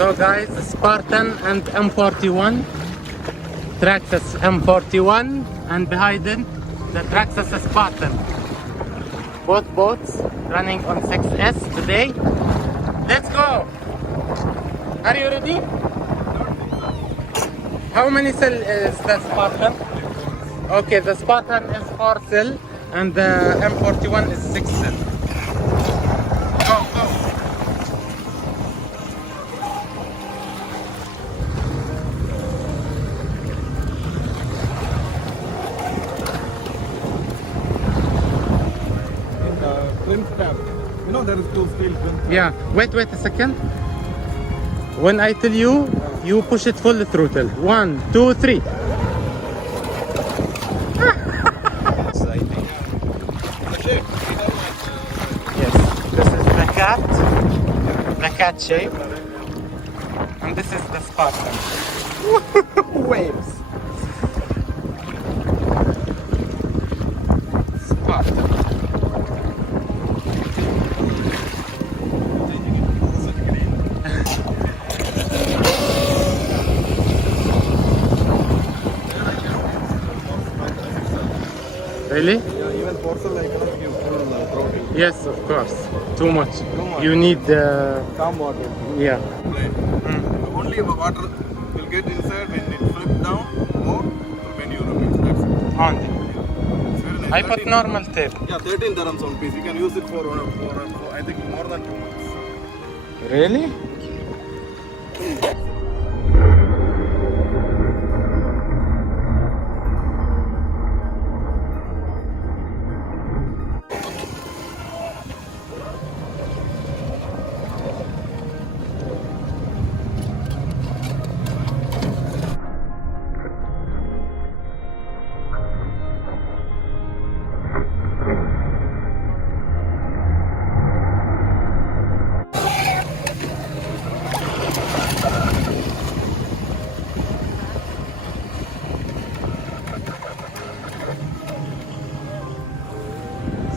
So guys, Spartan and M41, Traxxas M41, and behind it, the Traxxas Spartan. Both boats running on 6S today. Let's go! Are you ready? How many cell is the Spartan? Okay, the Spartan is 4 cell and the M41 is 6 cell. Go, go! Trim tab. You know there is two steel trim tab. Yeah, wait a second. When I tell you, you push it full throttle. 1, 2, 3. Yes, this is the cat shape, and this is the Spartan. Waves. Spartan. Really? Yeah, even porcelain I cannot give full throttling. Yes, of course. Too much. Too much. You need Calm water. yeah. Only the water will get inside when it flips down or when you rub it. That's it. Only. It's very nice. I put 13 normal tape. Yeah, 13 dirhams on piece. You can use it for I think more than 2 months. Really?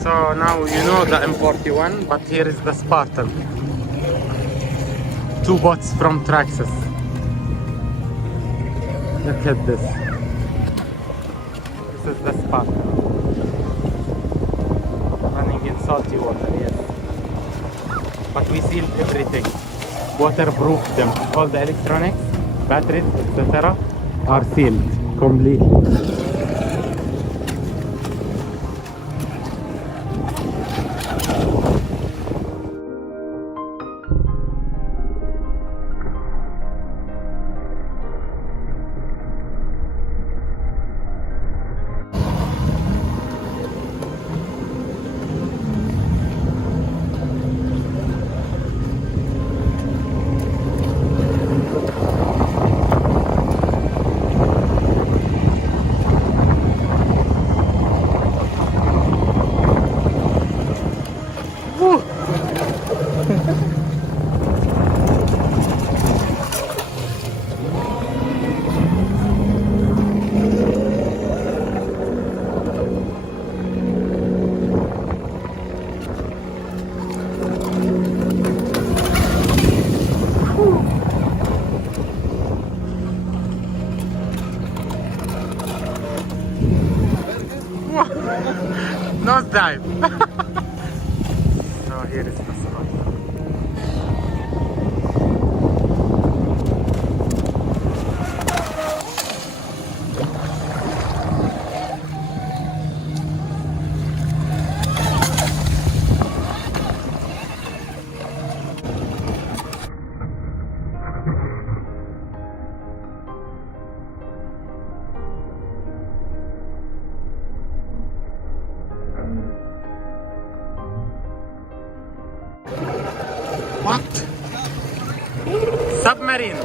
So now you know the M41, but here is the Spartan. 2 boats from Traxxas. Look at this. This is the Spartan. Running in salty water, yes. But we sealed everything. Waterproofed them. All the electronics, batteries, etc. are sealed completely. Nose dive. So here is the spot. What? Submarine.